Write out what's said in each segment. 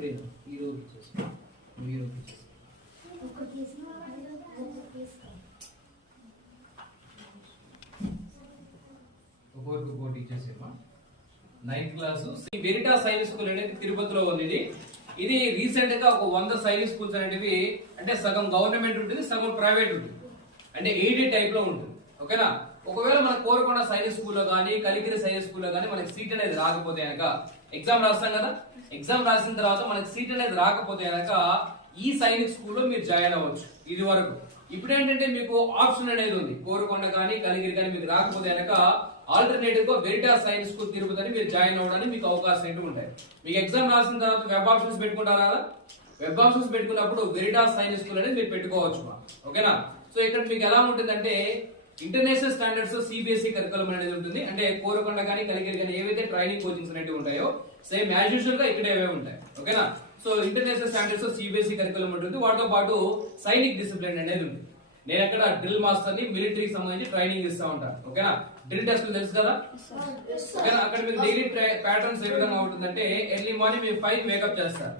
ఇక్కడే హీరోకి ఇచ్చేసి హీరోకి ఇచ్చేసి ఒక్కొక్కటి ఇచ్చేసేమా. 9th class Veritas Sainik school అనేది తిరుపతిలో ఉంది. ఇది రీసెంట్ గా ఒక 100 సైనిక్ స్కూల్స్ అనేటివి అంటే సగం గవర్నమెంట్ ఉంటుంది, సగం ప్రైవేట్ ఉంటుంది, అంటే ఎయిడెడ్ టైప్ లో ఉంటుంది. ఓకేనా. ఒకవేళ మన కోరకొండ సైనిక్ స్కూల్లో కానీ కలికిరి సైనిక్ స్కూల్లో కానీ మనకి సీట్ అనేది రాకపోతే కనుక ఎగ్జామ్ రాస్తాం కదా, ఎగ్జామ్ రాసిన తర్వాత మనకి సీట్ అనేది రాకపోతే కనుక ఈ సైనిక్ స్కూల్లో మీరు జాయిన్ అవ్వచ్చు. ఇది వరకు ఇప్పుడు ఏంటంటే మీకు ఆప్షన్ అనేది ఉంది, కోరకొండ కానీ కలిగిరి కానీ మీకు రాకపోతే కనుక ఆల్టర్నేటివ్ గా వెరిటాస్ సైన్స్ స్కూల్ తిరుపతి అని మీరు జాయిన్ అవ్వడానికి మీకు అవకాశం ఏంటి ఉంటాయి. మీకు ఎగ్జామ్ రాసిన తర్వాత వెబ్ ఆప్షన్స్ పెట్టుకుంటారా కదా, వెబ్ ఆప్షన్స్ పెట్టుకున్నప్పుడు వెరిటాస్ సైన్స్ స్కూల్ అనేది మీరు పెట్టుకోవచ్చు. ఓకేనా. సో ఇక్కడ మీకు ఎలా ఉంటుందంటే ఇంటర్నేషనల్ స్టాండర్డ్స్ సిబిఎస్ఈ కరికులం అనేది ఉంటుంది. అంటే కోరకొండ కానీ కలిగిరి కానీ ఏవైతే ట్రైనింగ్ కోచింగ్స్ అనేవి ఉంటాయో సేమ్ యాజ్ యూజువల్ గా ఇక్కడ ఏవే ఉంటాయి. ఓకేనా. So international standards CBSE curriculum ఉంటుంది, వాటితో పాటు సైనిక్ డిసిప్లిన్ అనేది ఉంటుంది. నేను అక్కడ డ్రిల్ మాస్టర్ ని మిలిటరీకి సంబంధించి ట్రైనింగ్ ఇస్తా ఉంటాను. ఓకేనా. డ్రిల్ టెస్ట్ తెలుసు కదా. ఓకేనా. అక్కడ మీకు డైలీ ప్యాటర్న్స్ ఏ విధంగా ఉంటుందంటే ఎర్లీ మార్నింగ్ మీరు 5 వేకప్ చేస్తారు,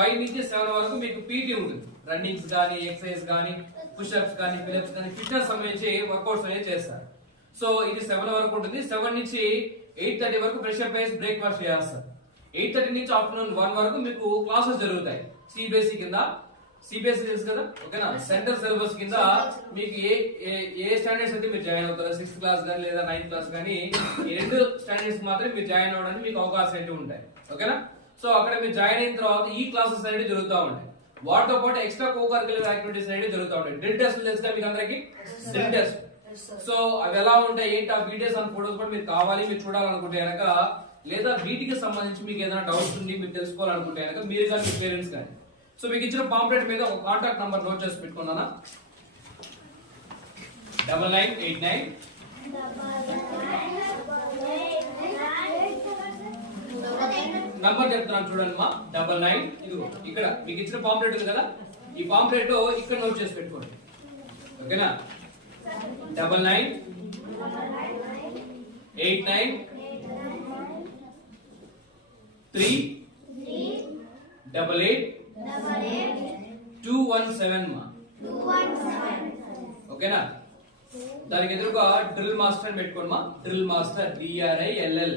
5 నుంచి 7 వరకు మీకు పీటీ ఉంటుంది, రన్నింగ్స్ కానీ ఎక్సర్సైజ్ కానీ పుషప్స్ కానీ ఫిలప్స్ కానీ ఫిట్నెస్ సంబంధించి వర్కౌట్స్ అనేది చేస్తారు. సో ఇది 7 వరకు ఉంటుంది. 7 నుంచి 8:30 వరకు ఫ్రెష్ అప్ అయ్యి బ్రేక్ఫాస్ట్ చేస్తారు. 8:30 నుంచి ఆఫ్టర్నూన్ 1 వరకు మీకు క్లాసెస్ జరుగుతాయి సిబిఎస్ఈ కింద. సిబిఎస్ఈ తెలుసు కదా. ఓకేనా. సెంట్రల్ సిలబస్ కింద మీకు ఏ స్టాండర్డ్స్ అయితే మీరు జాయిన్ అవుతారో 6th క్లాస్ కానీ లేదా 9th క్లాస్ కానీ ఈ 2 స్టాండర్డ్స్ మాత్రమే మీరు జాయిన్ అవ్వడానికి మీకు అవకాశం అయితే ఉంటాయి. ఓకేనా. సో అక్కడ మీరు జాయిన్ అయిన తర్వాత ఈ క్లాసెస్ అనేవి జరుగుతూ ఉంటాయి. వాటితో పాటు ఎక్స్ట్రా కోకరికులర్ యాక్టివిటీస్ అనేవి జరుగుతూ ఉంటాయి. డ్రిల్ టెస్ట్ తెలుసుగా మీకు అందరికి. డ్రిల్ టెస్ట్ సో అవి ఎలా ఉంటాయి ఏంటి ఆ వీడియోస్ అండ్ ఫోటోస్ కూడా మీరు కావాలి మీరు చూడాలనుకుంటే కనుక లేదా వీటికి సంబంధించి మీకు ఏదైనా డౌట్స్ ఉండి మీరు తెలుసుకోవాలనుకుంటే కనుక మీరు కానీ మీ పేరెంట్స్ కానీ సో మీకు ఇచ్చిన పాంప్లెట్ మీద ఒక కాంటాక్ట్ నంబర్ నోట్ చేసి పెట్టుకున్నానా. 9989 నంబర్ చెప్తున్నాను చూడండి మా. 99 ఇదిగో ఇక్కడ మీకు ఇచ్చిన పాంప్లెట్ ఉంది కదా, ఈ పాంప్లెట్ ఇక్కడ నోట్ చేసి పెట్టుకోండి. ఓకేనా. 9989 388 217 మా. ఓకేనా. దానికి ఎదురుగా డ్రిల్ మాస్టర్ పెట్టుకోండి మా. Drill master DRILL